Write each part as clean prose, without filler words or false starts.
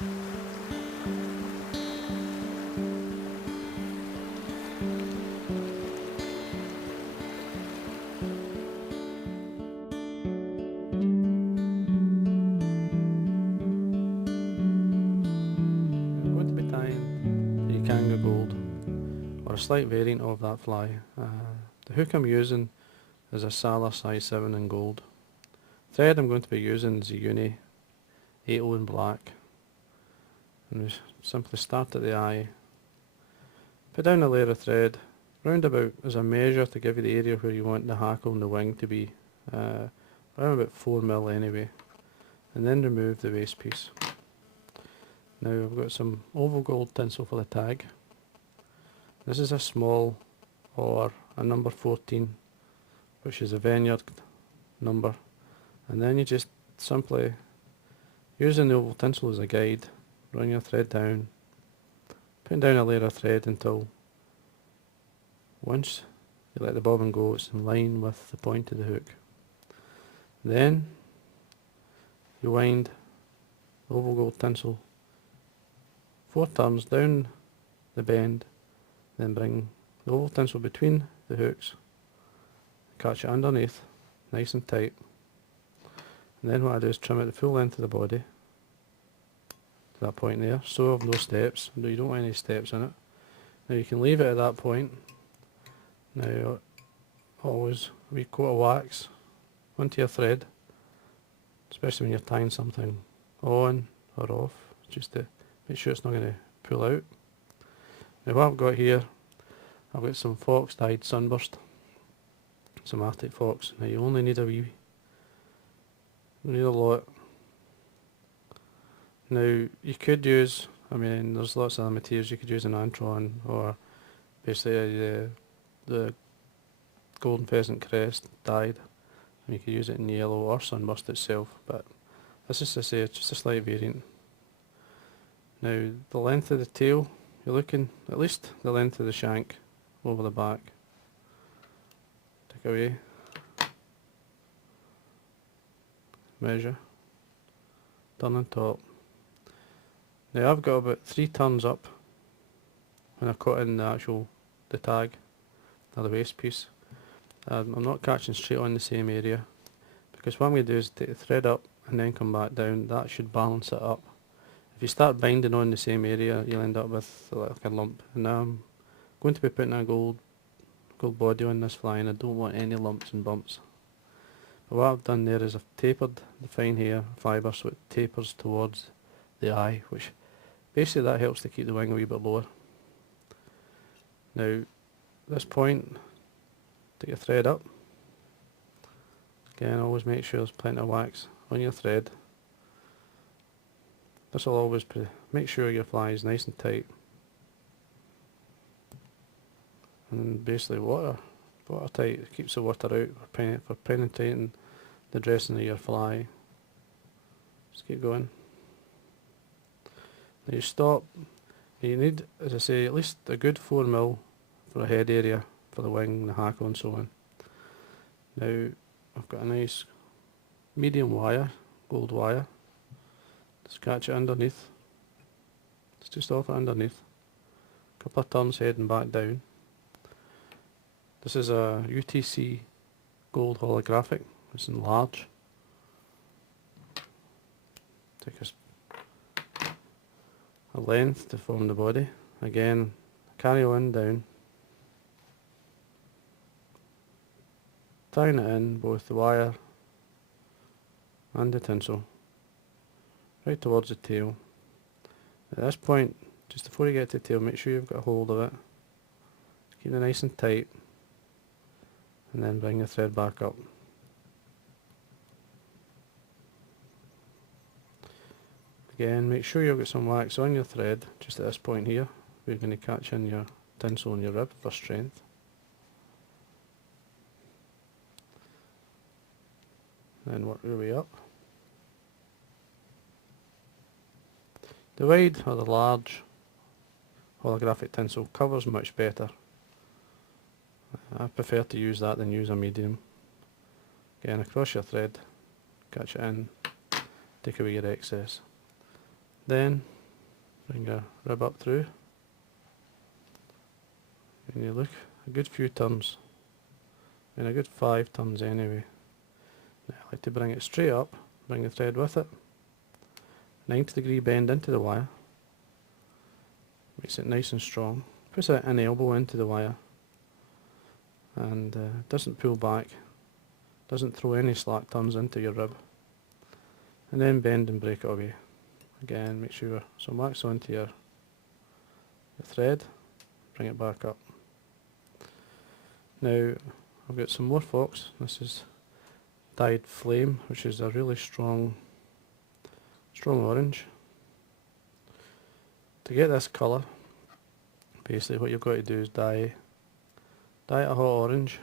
I'm going to be tying the Yokanga gold, or a slight variant of that fly. The hook I'm using is a Salar size 7 in gold. Thread I'm going to be using is a Uni 80 in black. And we simply start at the eye, put down a layer of thread, round about as a measure to give you the area where you want the hackle and the wing to be, around about 4mm anyway, and then remove the waste piece. Now I've got some oval gold tinsel for the tag. This is a small, or a number 14, which is a vineyard number, and then you just simply, using the oval tinsel as a guide, run your thread down, putting down a layer of thread until once you let the bobbin go, it's in line with the point of the hook. Then you wind the oval gold tinsel 4 turns down the bend, then bring the oval tinsel between the hooks, catch it underneath, nice and tight, and then what I do is trim it the full length of the body to that point there, so of no steps. You don't want any steps in it. Now you can leave it at that point. Now always a wee coat of wax onto your thread, especially when you're tying something on or off, just to make sure it's not going to pull out. Now what I've got here, I've got some fox dyed Sunburst, some Arctic fox. Now you only need a wee, you need a lot. Now you could use, I mean there's lots of other materials you could use, an antron, or basically the golden pheasant crest dyed, and you could use it in yellow or Sunburst itself, but this is to say it's just a slight variant. Now the length of the tail, you're looking at least the length of the shank over the back. Take away, measure, turn on top. Now I've got about 3 turns up when I cut in the tag, or the waist piece. I'm not catching straight on the same area, because what I'm going to do is take the thread up and then come back down. That should balance it up. If you start binding on the same area, you'll end up with like a lump. And now I'm going to be putting a gold body on this fly, and I don't want any lumps and bumps. But what I've done there is I've tapered the fine hair fibre so it tapers towards the eye, which basically that helps to keep the wing a wee bit lower. Now at this point, take your thread up. Again, always make sure there's plenty of wax on your thread. This will always make sure your fly is nice and tight. And basically watertight, it keeps the water out for penetrating the dressing of your fly. Just keep going. Now you stop. You need, as I say, at least a good 4mm for a head area for the wing, the hackle and so on. Now I've got a nice medium wire, gold wire. Just catch it underneath. It's just off it underneath. Couple of turns head and back down. This is a UTC gold holographic. It's in large. Take a length to form the body. Again, carry on down. Tying it in both the wire and the tinsel, right towards the tail. At this point, just before you get to the tail, make sure you've got a hold of it. Keep it nice and tight, and then bring the thread back up. Again, make sure you've got some wax on your thread just at this point here. We're going to catch in your tinsel and your rib for strength. Then work your way up. The wide or the large holographic tinsel covers much better. I prefer to use that than use a medium. Again, across your thread, catch it in, take away your excess. Then bring your rib up through, and you look a good few turns, and a good 5 turns anyway. Now I like to bring it straight up, bring the thread with it, 90-degree bend into the wire, makes it nice and strong, puts an elbow into the wire, and doesn't pull back, doesn't throw any slack turns into your rib, and then bend and break it away. Again, make sure some wax onto your thread, bring it back up. Now I've got some more fox. This is dyed flame, which is a really strong orange. To get this colour, basically what you've got to do is dye it a hot orange,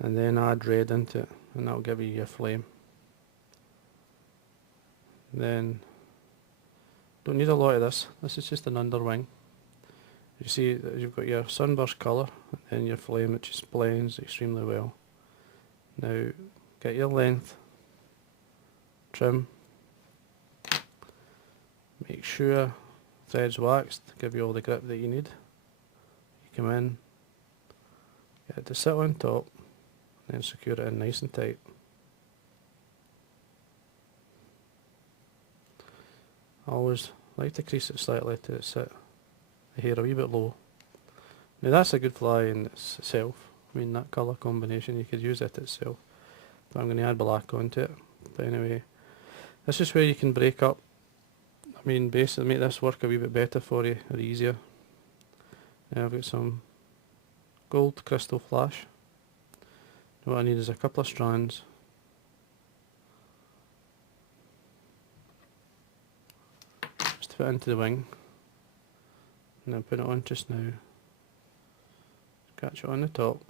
and then add red into it, and that'll give you your flame. Then, don't need a lot of this. This is just an underwing. You see that you've got your sunburst colour and your flame, which just blends extremely well. Now, get your length, trim, make sure thread's waxed to give you all the grip that you need. You come in, get it to sit on top, then secure it in nice and tight. I always like to crease it slightly to sit the hair a wee bit low. Now that's a good fly in itself. I mean, that colour combination, you could use it itself, but I'm going to add black onto it. But anyway, this is where you can break up. I mean, basically make this work a wee bit better for you, or easier. Now I've got some gold crystal flash. What I need is a couple of strands. Just to fit into the wing. And then put it on just now. Catch it on the top.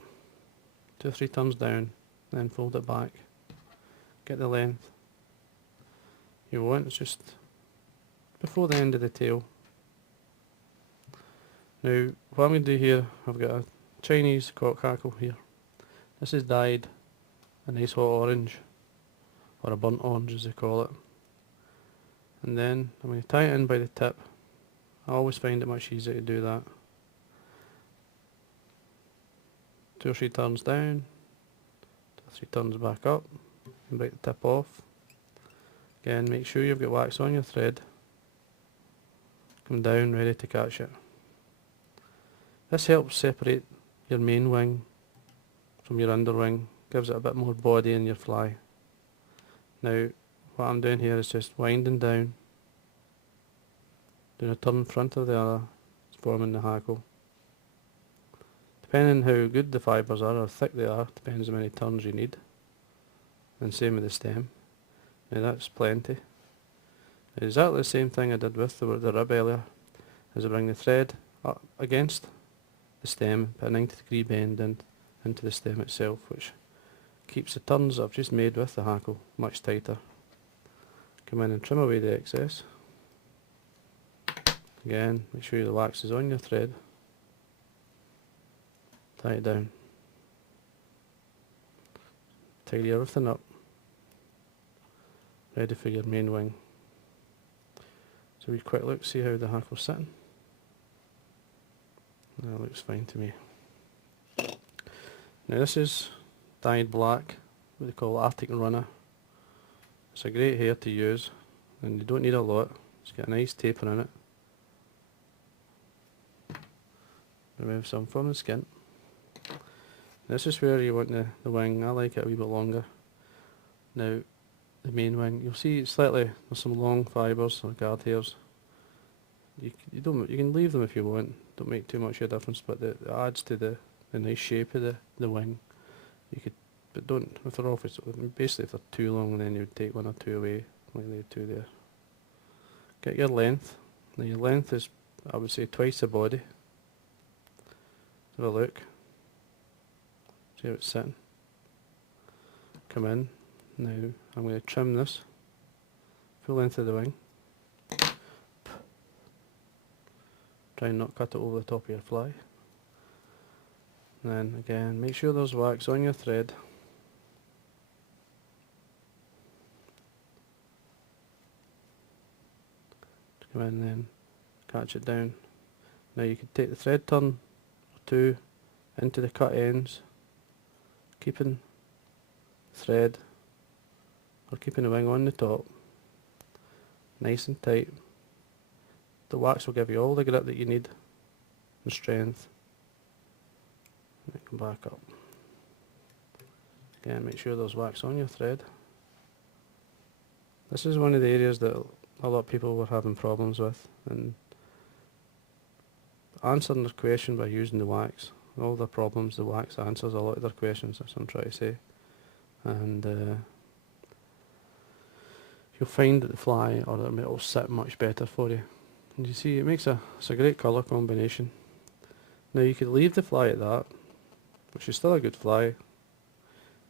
2 or 3 turns down. Then fold it back. Get the length you want. It's just before the end of the tail. Now what I'm going to do here, I've got a Chinese cock hackle here. This is dyed a nice hot orange, or a burnt orange as they call it. And then I'm going to tie it in by the tip. I always find it much easier to do that. 2 or 3 turns down, 2 or 3 turns back up, and break the tip off. Again, make sure you've got wax on your thread. Come down ready to catch it. This helps separate your main wing from your underwing, gives it a bit more body in your fly. Now what I'm doing here is just winding down, doing a turn in front of the other, forming the hackle. Depending on how good the fibres are or thick they are, depends how many turns you need. And same with the stem. Now that's plenty. Exactly the same thing I did with the rib earlier, is I bring the thread up against the stem, put a 90-degree bend into the stem itself, which keeps the turns I've just made with the hackle much tighter. Come in and trim away the excess. Again, make sure the wax is on your thread. Tie it down. Tidy everything up. Ready for your main wing. So we quick look, see how the hackle's sitting. That looks fine to me. Now this is dyed black, what they call Arctic Runner. It's a great hair to use, and you don't need a lot. It's got a nice taper in it. Remove some from the skin. This is where you want the wing. I like it a wee bit longer. Now the main wing, you'll see slightly there's some long fibres or guard hairs. You can leave them if you want. Don't make too much of a difference, but it adds to the nice shape of the wing. You could, but don't, if they're off, basically if they're too long, then you would take 1 or 2 away, like the 2 there. Get your length. Now your length is, I would say, twice the body. Have a look. See how it's sitting. Come in. Now I'm going to trim this. Full length of the wing. Try and not cut it over the top of your fly. And then again, make sure there's wax on your thread. come in and then catch it down. Now you could take the thread turn or two into the cut ends, keeping the thread or keeping the wing on the top, nice and tight. The wax will give you all the grip that you need and strength. And then come back up. Again, make sure there's wax on your thread. This is one of the areas that a lot of people were having problems with, and answering their question by using the wax. All their problems, the wax answers a lot of their questions, that's what I'm trying to say. And you'll find that the fly or the metal will sit much better for you. And you see, it's a great colour combination. Now you could leave the fly at that, which is still a good fly,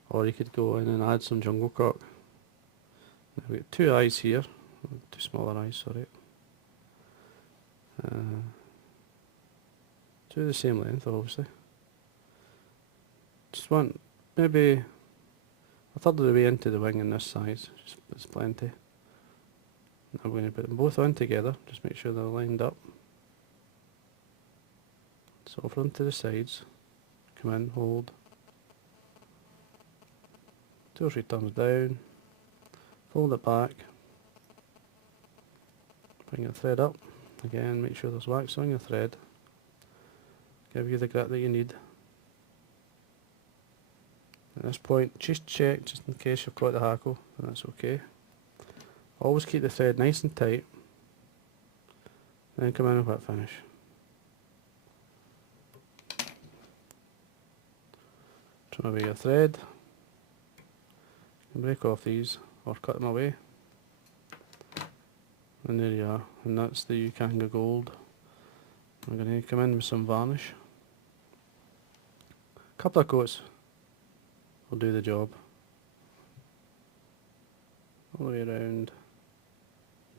or you could go in and add some jungle cock. Now we've got two eyes here, two smaller eyes, sorry. Two of the same length, obviously. Just want maybe a third of the way into the wing in this size, it's plenty. I'm going to put them both on together, just make sure they're lined up. So over them to the sides, come in, hold. 2 or 3 turns down, fold it back, bring your thread up, again make sure there's wax on your thread, give you the grip that you need. At this point, just check, just in case you've caught the hackle, that's okay. Always keep the thread nice and tight, then come in and whip finish. Trim away your thread, you can break off these or cut them away. And there you are, and that's the Yokanga Gold. We're going to come in with some varnish. A couple of coats will do the job. All the way around.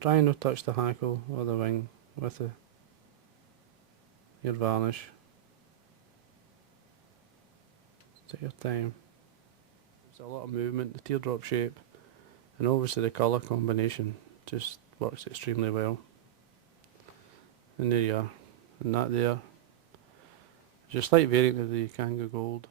Try and not touch the hackle or the wing with your varnish. Take your time. There's a lot of movement, the teardrop shape, and obviously the colour combination just works extremely well. And there you are, and that there is your slight variant of the Yokanga Gold.